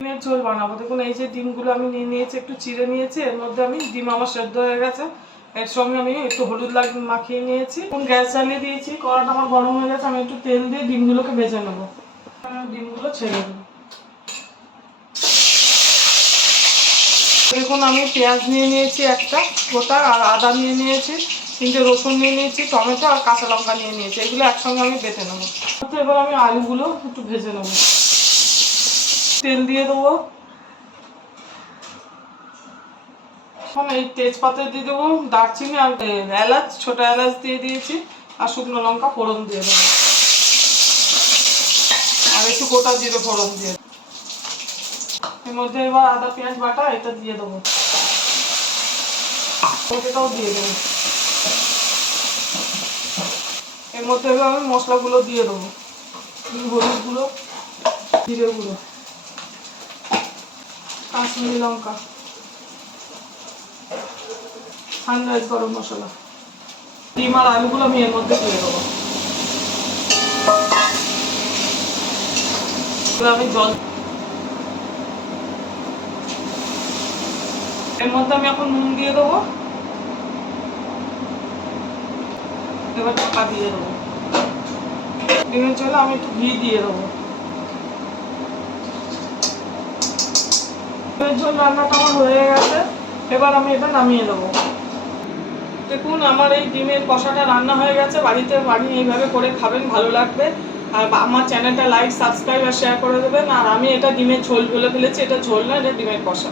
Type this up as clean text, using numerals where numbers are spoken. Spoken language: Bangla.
ডিমের ঝোল বানাবো। দেখুন এই যে ডিমগুলো আমি নিয়ে নিয়েছি, একটু চিড়ে নিয়েছি। এর মধ্যে আমি ডিম আমার সেদ্ধ হয়ে গেছে, এর সঙ্গে আমি একটু হলুদ মাখিয়ে নিয়েছি। এখন গ্যাস জ্বালিয়ে দিয়েছি, কড়াটা আমার গরম হয়ে গেছে। আমি একটু তেল দিয়ে ডিমগুলোকে ভেজে নেবো। ডিমগুলো ছেড়ে দেবো। দেখুন আমি পেঁয়াজ নিয়ে নিয়েছি একটা গোটা, আর আদা নিয়ে নিয়েছি, 3টে রসুন নিয়ে নিয়েছি, টমেটো আর কাঁচা লঙ্কা নিয়ে নিয়েছি। এগুলো একসঙ্গে আমি বেটে নেবো। এবার আমি আলুগুলো একটু ভেজে নেবো। তেল দিয়ে দেবো। এখন এই তেজপাতা দিয়ে দেবো, দারচিনি আর এলাচ, ছোটো এলাচ দিয়ে দিয়েছি, আর শুকনো লঙ্কা ফোড়ন দিয়ে দেবো, আর একটু গোটা জিরে ফোড়ন দিয়ে দেবো। এর মধ্যে এবার আদা পেঁয়াজ বাটা এটা দিয়ে দেবো, ওটাও দিয়ে দেবো। এর মধ্যে এবার আমি মশলাগুলো দিয়ে দেবো, হলুদ গুঁড়ো, জিরে গুঁড়ো, কাশ্মীরি লঙ্কা, সানরাইজ গরম মশলা। ডিম আর আলুগুলো আমি এর মধ্যে দিয়ে দেবো। আমি জল, এর মধ্যে আমি এখন নুন দিয়ে দেবো। এবার ঢাকা দিয়ে দেবো। ডিমের ঝোলে আমি একটু ঘি দিয়ে দেবো। ডিমের ঝোল রান্নাটা আমার হয়ে গেছে, এবার আমি এটা নামিয়ে দেবো। দেখুন আমার এই ডিমের কষাটা রান্না হয়ে গেছে। বাড়িতে এইভাবে করে খাবেন, ভালো লাগবে। আর আমার চ্যানেলটা লাইক, সাবস্ক্রাইব আর শেয়ার করে দেবেন। আর আমি এটা ডিমের ঝোল বলে ফেলেছি, এটা ঝোল না, এটা ডিমের কষা।